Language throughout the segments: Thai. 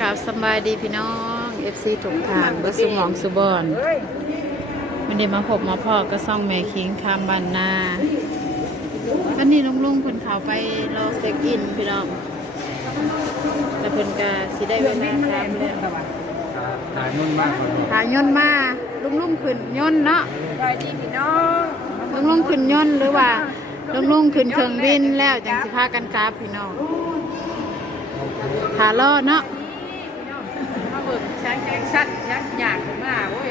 กับสบายดีพี่น้อง FC ถุงทานบอร์สุมองสุบอนวันนี้มาพบมาพ่อก็ซ่องแม่คิงคามบันนาวันนี้ลุงลุงๆเพิ่นเขาไปรอเซ็กอินพี่น้องแต่เพิ่นก็สิได้เวลาครับแล้วถ่ายนุ่นมากกว่าหาย่นมาลุงลุงขึ้นย่นเนาะสวัสดีพี่น้องลุงลุงขึ้นย่นหรือว่าลุงลุงขึ้นเครื่องบินแล้วจังสิพากันกราบพี่น้องาลอดเนาะมาเบิกช้างแกงชัดช้างอยากขึ้นมาเว้ย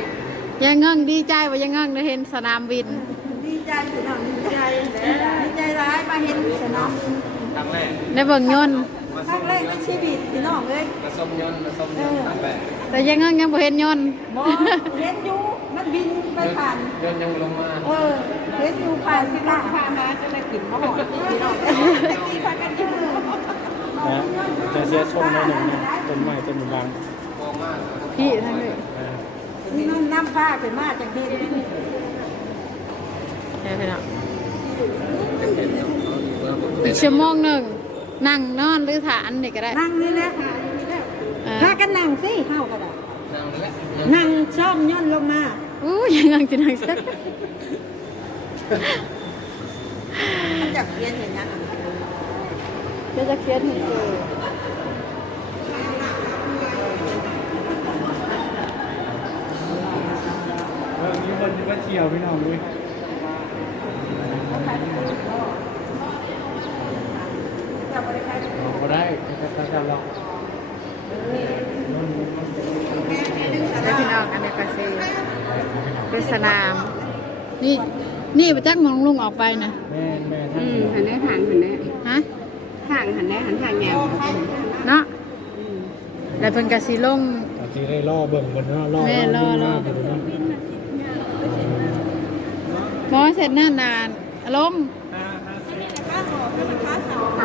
ยังเงิ่งดีใจว่ายังเงิ่งได้เห็นสนามบิน ดีใจพี่น้องดีใจดีใจร้ายมาเห็นสนามครั้งแรกได้เบิ่งยนต์ครั้งแรกในชีวิตพี่น้องเลยมาส้มยนต์มาส้มยนต์ครั้งแรกแต่ยังเงิ่งยังบ่เห็นยนต์มองเห็นอยู่มันบินไปผ่านยนต์ยังลงมาเออเห็นอยู่ผ่านสิล่าผ่านมาจะได้กลิ่นมะฮอดพี่น้องตะกี้พากันอยู่นะจะเสียชมหน่อยหนึ่งนะต้นไม้ต้นบางมองมากพี่ทั้งนี้นี่นั่นน้ำผ้าขึ้นมาจากดินแค่ไปแล้วอีกชั่วโมงหนึ่งนั่งนอนหรือถาอันนี่ก็ได้ นั่งนี่แหละค่ะเออพากันนั่งสิเข้าก็ได้นั่งนี่แหละนั่งช่อมย่นลงมาอู้ยังเงิ่งจะนั่งสัก มันจะเพี้ยนอย่างนั้น เดี๋ยวจะเครียดให้เจอเออมีคนจะมาเที่ยวพี่น้องด้วยบอกก็ได้ถ้าถ้าถ้าเราแล้วพี่น้องอันนี้ก็สิเป็นสนาม นี่ นี่ประจักษ์มองลุงออกไปนะแม่แม่ท่านอืมหันได้ห่างหันได้ฮะ ห่างหันได้หันห่างแงวเนาะแล้วเพิ่นก็สิลงตอนที่ได้ล่อเบิ่งบนเนาะล่อแม่ล่อล่อไปดูเนาะบอเสร็จหน้านานอารมณ์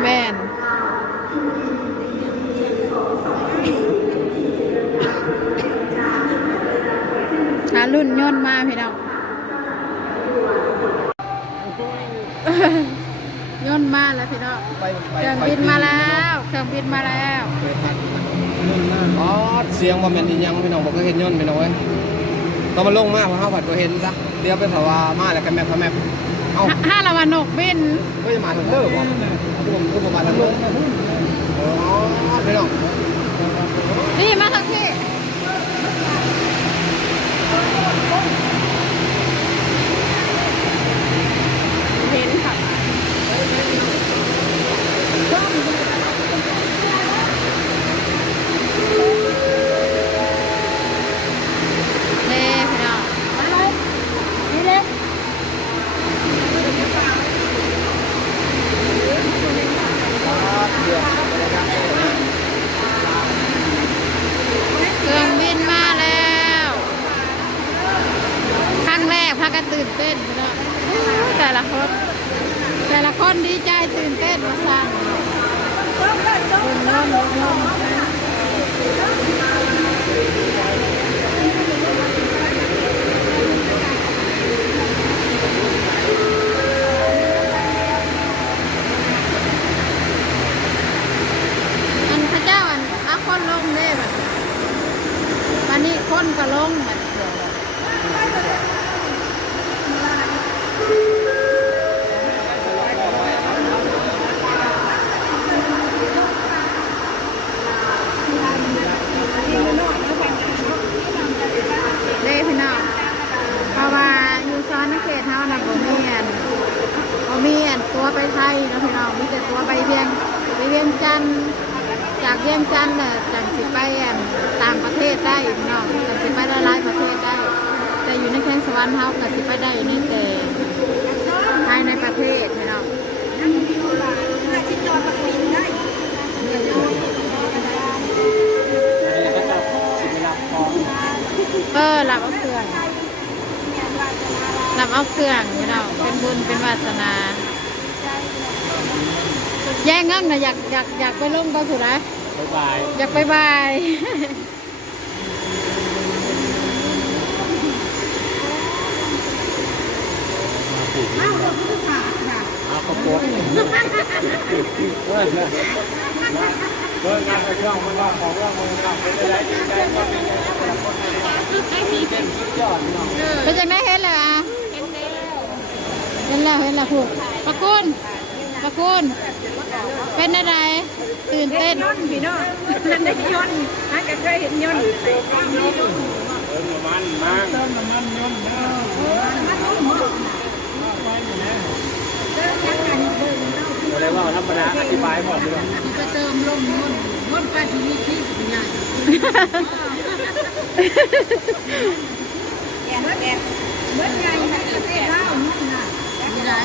แม่นหารุ่นย่นต์มาพี่น้อง ย่นต์มาแล้วพี่น้องไปเครื่องบินมาแล้วเครื่องบินมาแล้วอ๋อเสียงว่าแม่นอีหยังพี่น้องบอกก็เห็นยนต์พี่น้องเว้ยก็มาลงมากเพราะเขาผัดตัวเห็นซะเดี๋ยวไปภาวามาแล้วกันแม่พะแม่เอ้าห้าห้าละวันนกบินก็จะมาทางเด้อบ่ผมก็มาทางเด้ออ๋อพี่น้องนี่มาทางที่เห็นค่ะเน่พี่น้องมาเลยนี่เลยเครื่องบินมาแล้วครั้งแรกพากันตื่นเต้นพี่น้องแต่ละคน แต่ละคนดีใจตื่นเต้นมาสั่นคนน้นน้นอันพระเจ้าอันอาคนลงเด้แบบวันนี้ คนก็ลงแบบเด้พี่น้องเพราะว่าอยู่ซ้อนนักเขตเท่านั้นบ่มีอันบ่มีอันตัวไปไทยเนาะพี่น้องมีแต่ตัวไปเวียงไปเวียงจันทน์จากเวียงจันทน์น่ะจังสิไปอันต่างประเทศได้พี่น้องจังสิ วรรค์เฮาก็สิไปได้ในแต่ภายในประเทศพี่น้องน่าชิจอดบินได้ก็จะสิบเวลาพร้อมเออรับเอาเครื่องรับเอาเครื่องพี่น้องเป็นบุญเป็นวาสนา แย่งเงินนะอยากอยากอยากไปลงไปผู้ใดบ๊ายบาย อยากไปบาย อ้าวเราคือ ขาค่ะเองานไปช่องมันว่าของว่ามึงทำเป็นอะไรดีใจก็เป็นไงแต่คนไหนเป็นสุดยอดเนาะเป็นจังได้เห็นเลยอะเห็นแล้วเห็นแล้วผูกประคุณประคุณเป็นอะไรตื่นเต้นย่นพี่น้องนั่นได้ย่นฮักก็เคยเห็นย่นเบิร์งมันมากเติมน้ำมันยนต์ อะไรว่าธรรมดาอธิบายหมดเลยไปเติมลมงนงนไปที่นี่ที่ใหญ่แก่แก่เมื่อไงนะได้เล่านั่นน่ะไม่ได้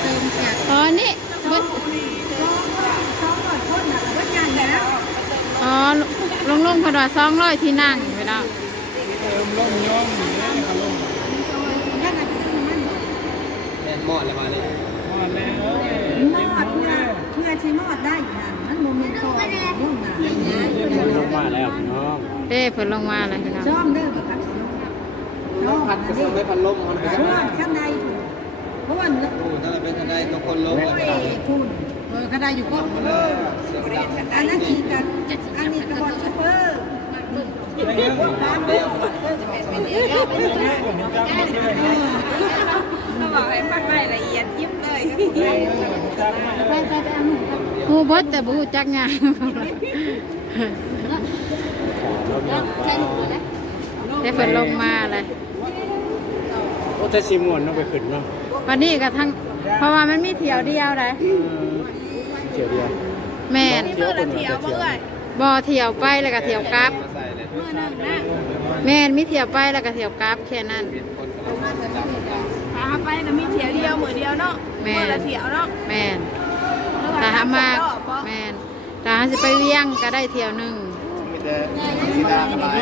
เติมจากอ๋อนี่เบิดสองร้อยคนน่ะเมื่อไงแล้วอ๋อลงลงพอดอสองร้อยที่นั่งไปแล้วเติมลมยนต์นี่เขาลงนั่นน่ะมันแม่นหมอดแล้วมาเลย พื่อที่มอดได้นั่นมันโมเมนต์ต่อยุ่งน่ะลงมาแล้วน้องเด้เพิ่นลงมาเลยพี่น้องชอบเด้อบ่ครับชอบพัดกระเด้สุอนไม่พันลมมันไปกันราะว่านะข้างในเพราะว่าโอ้ถ้าเราเป็นทนายต้องคนลงโอ้เลยคุณเออข้างในอยู่ก็เออเสียงดังอันนั้นอีกกันอันนี้กระบอกซุปเปอร์เขาบอกให้ฟังรายละเอียดยิบเลยฮู้เบิดแต่บ่ฮู้จักงานได้เพิ่นลงมาเลยโอ้แต่ซีมวนต้องไปขึ้นเนาะวันนี้ก็ทั้งเพราะว่ามันมีเที่ยวเดียวเลยเที่ยวเดียวแม่นเที่ยวคนเที่ยวเที่ยวบ่เที่ยวไปแล้วก็เที่ยวกลับมาใส่เลยเมื่อนั้นนะแม่นมีเที่ยวไปแล้วก็เที่ยวกลับแค่นั้น คนกำลังมาจับกันพาไปนะมีเที่ยวเดียวมือเดียวเนาะแม่มือละเที่ยวเนาะแม่นถ้าหามาแม่นถ้าหาสิไปเวียงก็ได้เที่ยวหนึงมีแต่สีดากันหลาย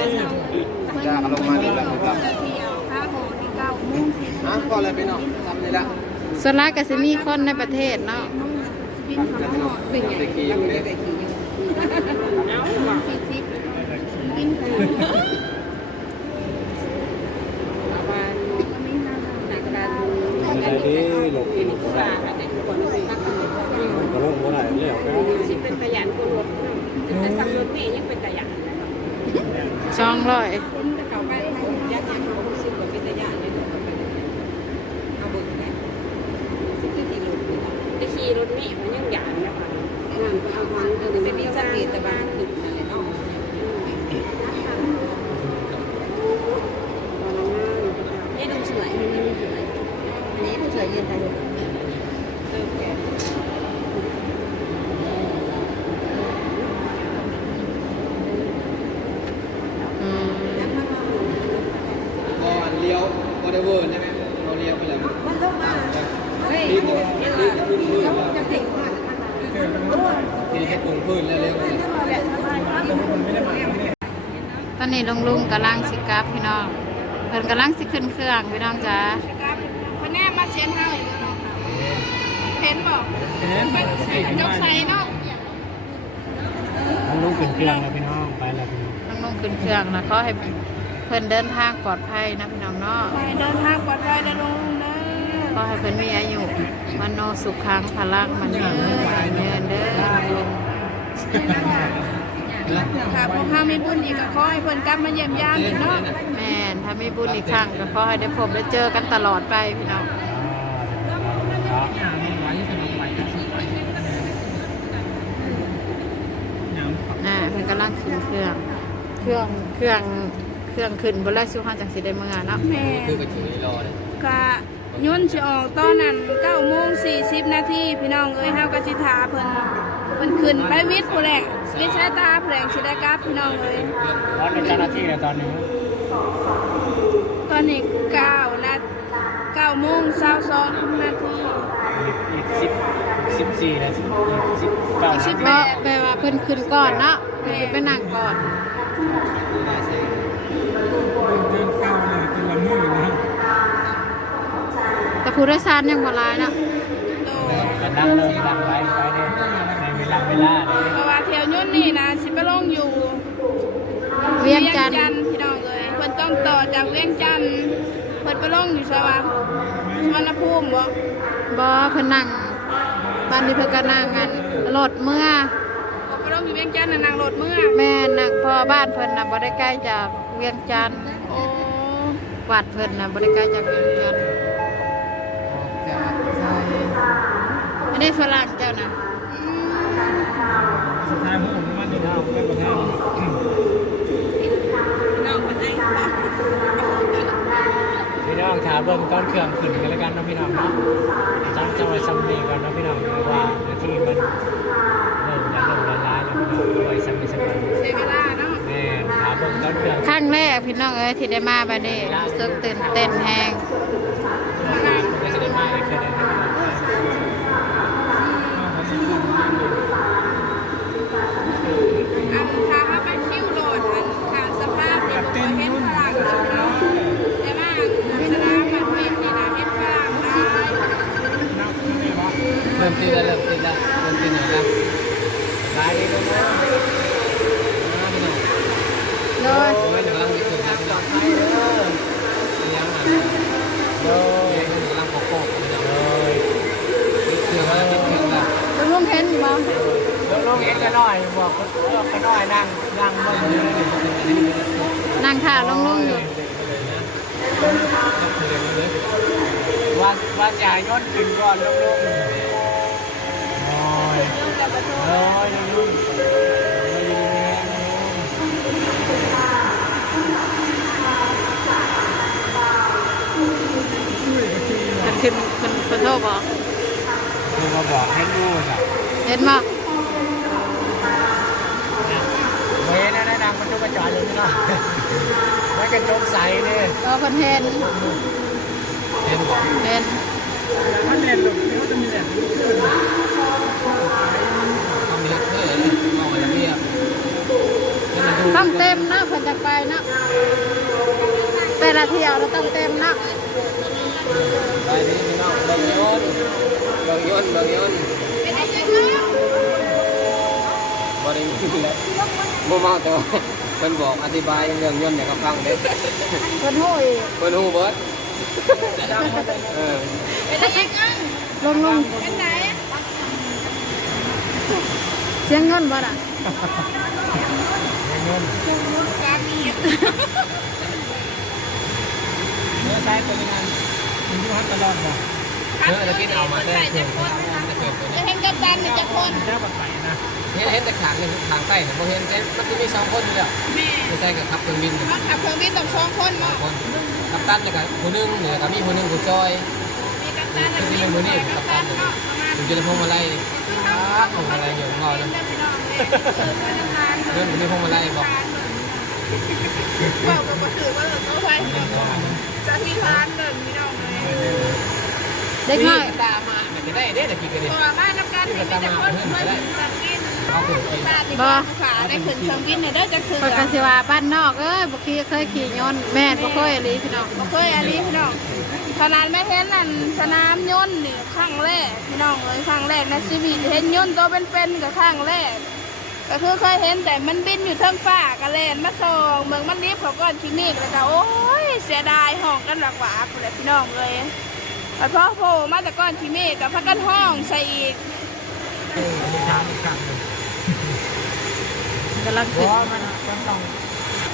สีดากันลงมาดีแบบครับเที่ยวข้าโมงที่เก้าโมงสิบอะก็เลยไปเนาะทำนี่ละส่วนหลายก็สิมีคนในประเทศเนาะบินเขาหมดเป็นไงไปขี่อยู่เนี่ย สี่สิบบินเขา อะไรดีหลบหลบก็ได้ก็ลงก็ได้แล้วก็ เป็นขยันกูรถจะสั่งรถเมย์ยังเป็นขยัน ช่ องร้อย คนเขาไปยักษ์ยังเขาซื้อรถเป็นขยันเลยเอาเบิกไงสิบกิโลจะขี่รถเมย์มันยังหยาบนะคะงานก็เอาทางเออเป็นนิสัยแต่บ้านคืออะไรเนาะนี่ต้องสวยนี่ไม่สวยอันนี้ต้องสวยยืนไทย อืม บอลเลี้ยวบอลเดเวอร์ใช่ไหมเราเลี้ยวไปแล้ว มันต้องมาเฮ้ย ดีกว่าดีกว่าพื้นพื้นแล้ว จะถึงว่า ทีนี้แค่ปรุงพื้นแล้วเร็ว ต อนนี้ลุงลุงกำลังสิกลับพี่น้องเพิ่นกำลังสิขึ้นเครื่องพี่น้องจ้าคนแน่มาเชียนห้าอีกแล้วเห็นบอกเห็นไหมยกใส่เนาะมันลงขึ้นเครื่องแล้วพี่น้องไปแล้วพี่น้องลุงลุงขึ้นเครื่องนะขอให้เพิ่นเดินทางปลอดภัยนะพี่น้องเนาะไปเดินทางปลอดภัยนะลุงนะขอให้เพิ่นมีอายุมันโนสุขังพลังมันยืนเงินเด้อลุง ค่ะพวกข้ามีบุญอีกก็ขอให้เพิ่นกลับมาเยี่ยมยามอีกเนาะแม่นถ้ามีบุญอีกครั้งก็ขอให้ได้พบได้เจอกันตลอดไปพี่น้องอ่าเพิ่นกำลังขึ้นเครื่อง เครื่องเครื่องเครื่องขึ้นบนแรกสุขจังสิได้เมื่อเนาะแม่คือไปถึงนี่รอเลยกะ ยุ่นสิออกตอนนั้น9โมง40นาทีพี่น้องเอ้ยเฮาก็สิทาเพิ่นเพิ่นขึ้นไปวิทย์ผู้แหลกวิทย์สายตาผู้แหลกสิได้กลับพี่น้องเอ้ยตอนนี้เจ้าหน้าที่ในตอนนี้ ตอนนี้9นา9โมง22นาทีอีกสิบสิบสี่นาทีอีกสิบเก้านาทีเพราะแปลว่าเพิ่นขึ้นก่อนเนาะเพิ่นขึ้นไปนั่งก่อนเดินเก้าเลยเป็นละมือนะ แต่ ผู้โดยสารยังบ่หลายเนาะโดกำลังเริ่มดังไปไปเลยในเวลาเวลาเลยเพราะว่าแถวยุ่นนี่นะสิไปลงอยู่เวียงจันทน์พี่น้องเอ้ยเพิ่นต้องต่อจากเวียงจันทน์เพิ่นไปลงอยู่สวรรค์สวรรณภูมิบ่บ่เพิ่นนั่งบ้านนี้เพิ่นก็นั่งกันรถเมื่อผมก็ต้องมีเวียงจันทน์น่ะนางรถเมื่อแม่นักพอบ้านเพิ่นน่ะบ่ได้ใกล้จากเวียงจันทน์โอ้วัดเพิ่นน่ะบ่ได้ใกล้จากเวียงจันท น์อันนี้ฝรั่งเจ้าน่ะสุดท้ายผมมันนี่เอาไปประเทศน้องคนไหนบ้างพี่น้องถามเบิ่งต้นเครื่องขึ้นกันแล้วกันเนาะพี่น้องเนาะจังจังไว้ซ้ำนี่กันเนาะพี่น้องว่าหน้าที่มันเริ่มจะเริ่มละลายแล้วพี่น้องเอาไว้ซ้ำนี่สักวันใช้เวลาเนาะแม่ถามเบิ่งต้นเครื่องครั้งแรกพี่น้องเอ้ยที่ได้มาบัดนี้รู้สึกตื่นเต้นแฮง เริ่มตีแล้วเริ่มตีแล้วเริ่มตีหน่อยแล้วร้ายดีเลยนะพี่น้องโดยโอ้ยเดี๋ยวกำลังจะถึงแล้วพี่น้องไปเด้ยงอะโอ้ยกำลังโกโก้พี่น้องเลยถึงแล้วถึงแล้วลุงลุงเห็นอยู่บ่ลงเอ็นกันหน่อยบอกกันหน่อยนั่งนั่งเบิ่งอยู่นั่งท่าลงลงอยู่ว่าว่าจ่ายยอดขึ้นก่อนลงลงโอ้ย โอ้ยลงลงเพิ่นขึ้นเพิ่นเพิ่นโทรบอกคือมาบอกให้ดูจ้ะเห็นบ่เว้ยนั่นนั่งมันดูกระจายอยู่นี่เนาะมันกระจกใสเนี่ยเออเพิ่นเห็นเห็นบอกเห็นมันเด่นหลุดมันจะมีเด่น ทำมีเท่เลยมองอะไรเรียบให้มันดู ต้องเต็มนะเพิ่นจะไปนะแต่ละเที่ยวเราต้องเต็มนะไปดีพี่น้องเบิ่งยนต์เบิ่งยนต์เบิ่งยนต์เป็นไอ้ยังไงบริมีแล้วบ่มาแต่ว่าเพิ่นบอกอธิบายเรื่องยนต์ให้เขาฟังเด้เพิ่นฮู้อีกเพิ่นฮู้เบิดเออเป็นไอ้ยังไงลงลงเป็นไหนเสียงเงินบ่ล่ะ เงินการมีเนื้อใช้ตัวนี้มันอยู่ฮัตตลอดบ่เออตะกี้เอามาแต่เกิดจะเกิดตัวจะนี้เห็นกับดันจะคนเจ้าปัดไปนะเห็นเห็นแต่ขางนี่ขางใต้เนี่ยบ่เห็นแต่มันจะมีสองคนอยู่แล้วแม่ไม่ใช่กับขับเครื่องบินมาขับเครื่องบินต้องสองคนสองเนาะคนกัปตันเนี่ยกับผู้หนึงเนี่ยกับมีผู้หนึงผู้จอยมีกัปตันมีกัปตันเนาะประมาณอยู่จะพวงมาลัยพวงมาลัยอยู่ของเราเนี่ย เรื่องนี้พวงมาลัยบอกว่าก็ถือว่าเราต้องไปจะมีร้านเดินพี่น้องเลยเด็กน้อยตามมาไม่ได้เด้ตะกี้ก็ดีตัวบ้านน้ำกันมีแต่คนเคยขึ้นเครื่องบินเอาขึ้นกินบ้านที่บ้านขาได้ขึ้นเครื่องบินเนี่ยได้จะขึ้นเพิ่นก็สิว่าบ้านนอกเอ้ยบ่ขี่เคยขี่ยนต์แม่นบ่เคยอีหลีพี่น้องบ่เคยอันนี้พี่น้องขนาดแม่เห็นนั่นสนามยนต์นี่ครั้งแรกพี่น้องเลยครั้งแรกในชีวิตเห็นยนต์ตัวเป็นๆกับครั้งแรก ก็คือเคยเห็นแต่มันบินอยู่เทิงฟ้ากระเลนมาส่งเมืองมันรีบเขาก้อนคิมิกแล้วก็โอ้ยเสียดายห้องกันหลักหวาคุณและพี่น้องเลยแต่พอโผล่มาแต่ก้อนคิมิกกับพักกันห้องใส่อีกทางอีกครั้งหนึ่งกำลังเพขึ้นมันต้อง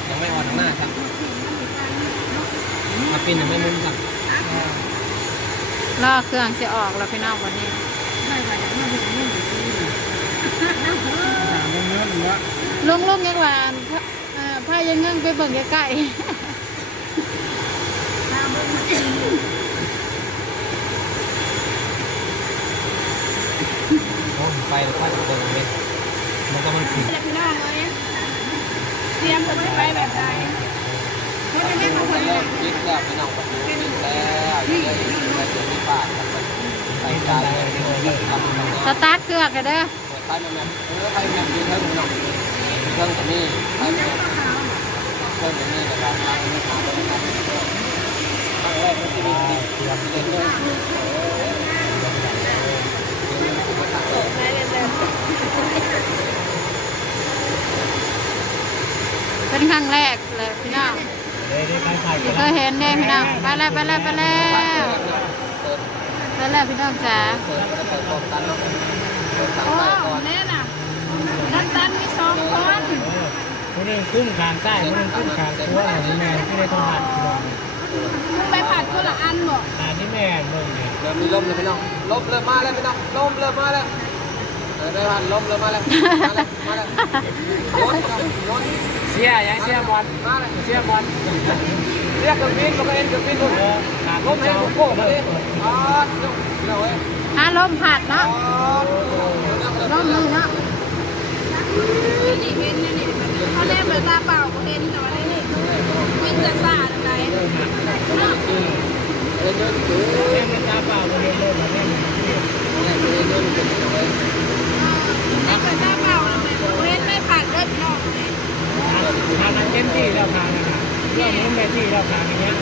ยังไม่อ่อนหน้าครับมาปีนยังไม่มุมครับรอเครื่องสิออกแล้วพี่น้องวันนี้ นหรือว่าลุงลุงยังว่าพระเอ่อพายังเงิงไปเบิ่งใกล้ไปแล้วค่อยเดินเลยมันก็มันขึ้นพี่น้องเลยเตรียมผมจะไปแบบใดเฮ้ยไม่มาคนเลยยิดแล้วไม่น้องปฏิบัติแล้วยิ่งเลยไปเจอที่บ้านไปตาเลยทำทำๆสตาร์ทเครื่องกันเด้อ ไปแม่แม่เออไปแม่ยืนเท่าน้องเครื่องจะมีไปแม่เครื่องจะมีแต่ว่าทางไม่ขาดเลยครับครั้งแรกที่มีเสียงเล่นด้วยได้เลยเลยเป็นครั้งแรกเลยพี่น้องเคยเห็นเด้พี่น้องไปแล้วไปแล้วไปแล้วไปแล้วพี่น้องจ๋า โอ้ใจก่อนแน่น่ะนันตันมีสองคนคนหนึงคุ้มขางซ้ายคนหนึงคุ้มขางขวาที่แม่ที่ได้ต้องหัดบอกมึงไปผัดคนละอันบอกหาที่แม่เบิ่งนี่เริ่มมีลมเลยพี่น้องลมเริ่มมาแล้วพี่น้องลมเริ่มมาแล้วเออได้พันลมเริ่มมาแล้วมาแล้วมาแล้วโยนครับโยนเสียยังเสียบอลมาแล้วเสียบอลเรียกเครื่องบินก็ไม่เห็นเครื่องบินนู่นขาดลมให้ลูกโป่งมาดิอ๋อเดี๋ยวเดี๋ยวเว้ย ฮาลมผัดเนาะลมมือเนาะนี่เห็นนะนี่เขาเล่นแบบตาเปล่าก็เห็นแต่ว่านี่วิ่งจะซ่าอะไรเดินเดินถือเล่นเป็นตาเปล่าบ่เห็นเลยบ่เล่นเนี่ยเดินเดินเป็นยังไงเล่นแบบตาเปล่าเลยเห็นไม่ผ่านเลิศนอกเลยทางนั้นเต็มที่แล้วทางนั้นน่ะเรื่องนี้เต็มที่แล้วทางนี้มันจับไม่คัดได้ไหมใช่น้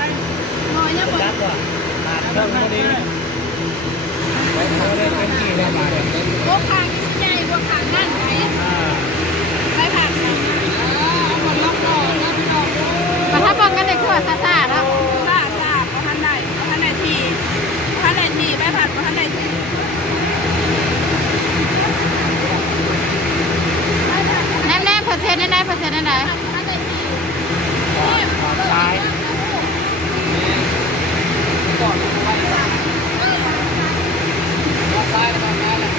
อยเนี่ยหมด จับว่ะขาดเท่านี้ไปเขาได้เต็มที่แล้วมาเนี่ย พวกขางใหญ่พวกขางนั่นไหน อ่า ไปผ่านกันหมดล็อกล้อล็อกล้อ มาถ้าบอกกันในขวดซ่าๆแล้ว ซ่าซ่าเพราะท่านได้เพราะท่านได้ทีท่านได้ทีไปผ่านเพราะท่านได้ที แนมแนมเปอร์เซ็นต์ได้ไหนเปอร์เซ็นต์ได้ไหน ท่านได้ที ขอบซ้าย ก่อนไปซ้ายซ้ายแล้วซ้ายแล้ว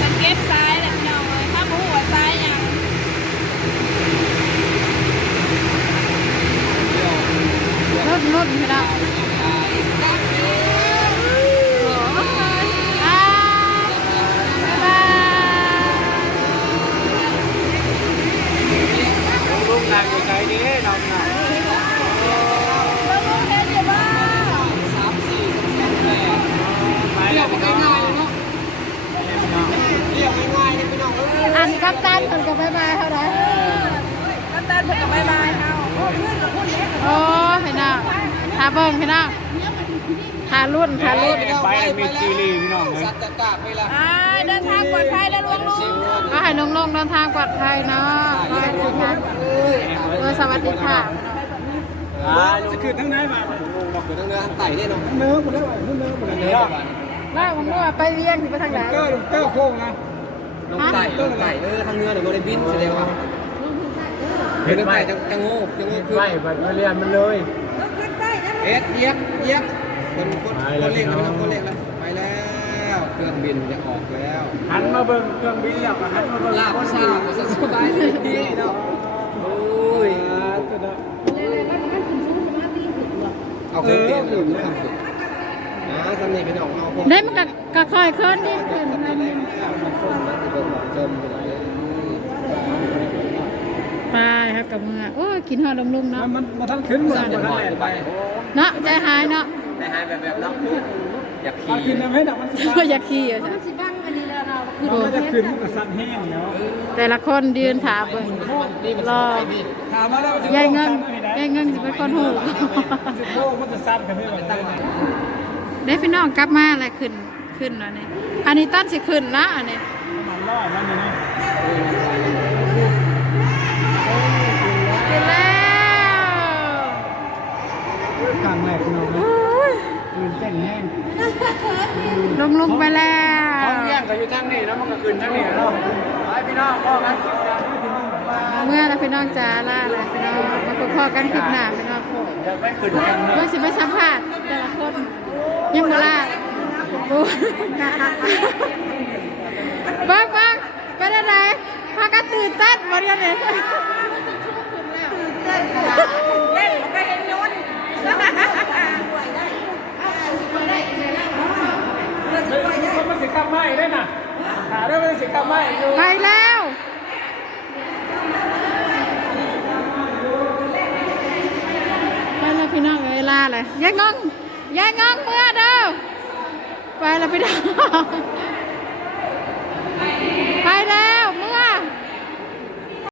สังเกตซ้ายแหละพี่น้องเลยถ้าหัวซ้ายยัง รุ่นรุ่นพี่น้องอ่าบ๊ายบาย ลุงนางอยู่ใจดีน้องน่ะ แล้วลูกเห็นอยู่บ้าง สามสี่สามแปด ไป เรี แล้ ยว ก พี่น้อง ง่ายๆเนาะเรียกง่ายๆนี่พี่น้องเอ้ย อันกับตันคนกับบ๊ายบายเท่าไหร่ แล้วตาเป็นกับบายบายเขา โอ้พี่น้องหาเบิ่งพี่น้องหารุ่นหารุ่นไปมีจีรีพี่น้องเลยสัตว์กาไปละอ่าเดินทางปลอดภัยแล้วลุงลุงก็ให้น้องๆเดินทางปลอดภัยเนาะก็ให้ทุกท่านเออสวัสดีค่ะจะขึ้นทั้งไหนมาบอกอยู่ทางเนื้อทางไต่เนี่ยเนาะเนื้อหมดแล้วเนื้อหมดแล้วเนื้อแล้วมึงรู้ว่าไปเวียงสิไปทางไหนเก้าเก้าโค้งนะลงไต่ลงไต่เออทางเนื้อเดี๋ยวโมเดลบินแสดงว่าเห็นไต่จะจะโง่จะโง่ขึ้นไม่บัดมาเรียนมันเลย เอ็ดเยียบเยียบคนคนคนเล็กแล้วไม่ต้องคนเล็กแล้วไปแล้วเครื่องบินจะออกแล้วหันมาเบิ่งเครื่องบินแล้วก็หันมาเบิ่งลาบซาบสบายดีเนาะโอ้ยเอาเครื่องบินขึ้นอ่าสำเนียงเป็นออกเอาได้มันก็ก็ค่อยเคลื่อนดิขึ้นสำเนียงแล้วมันคนมันจะเป็นจม ไปเลยไปครับกับมือโอ้ยกินหอดลุงๆเนาะมันมาทั้งขึ้นมาทั้งแหลนไปเนาะใจหายเนาะแต่หายแบบแบบน้ำอยากเอาขี่กินน้ำให้ดับมันสิก็อยากขี่อะมันสิบ้างอันนี้แล้วเรามันจะขึ้นมันก็สั่นแห้งเนาะแต่ละคนยืนถามเบิ่งนี่มันรอนี่ถามมาแล้วยายเงินยายเงินสิเป็นคนหูจะโค้งมันจะสั่นกันไม่ไหวเลยได้พี่น้องกลับมาอะไรขึ้นขึ้นแล้วนี่อันนี้ต้นสิขึ้นละอันนี้มันร้อยมันนี่นะ ครั้งแรกน้องตื่นเต้นแห้งลงลงไปแล้วท้องเลี้ยงก็อยู่ทางนี้แล้วมันก็ขึ้นทางนี้เนาะไปพี่น้องพ่อกันกินกันพี่น้องบ๊ายบายเมื่อแล้วพี่น้องจ้าล่าเลยพี่น้องมาพบพ่อกันคลิปหน้าพี่น้องอยากไปขึ้นกันเมื่อสิไปสัมภาษณ์แต่ละคนยังบ่ล่าบูบ้างบ้างไปได้ไหนพากันตื่นเต้นบ่เรียนเนี่ยเล่นมันก็เห็นย้อน มันสิขับไม้ได้น่ะหาได้มันสิขับไม้อยู่ไปแล้วไปแล้วพี่น้องเวลาเลยยายงงยายงงเมื่อเด้อไปแล้วพี่น้อง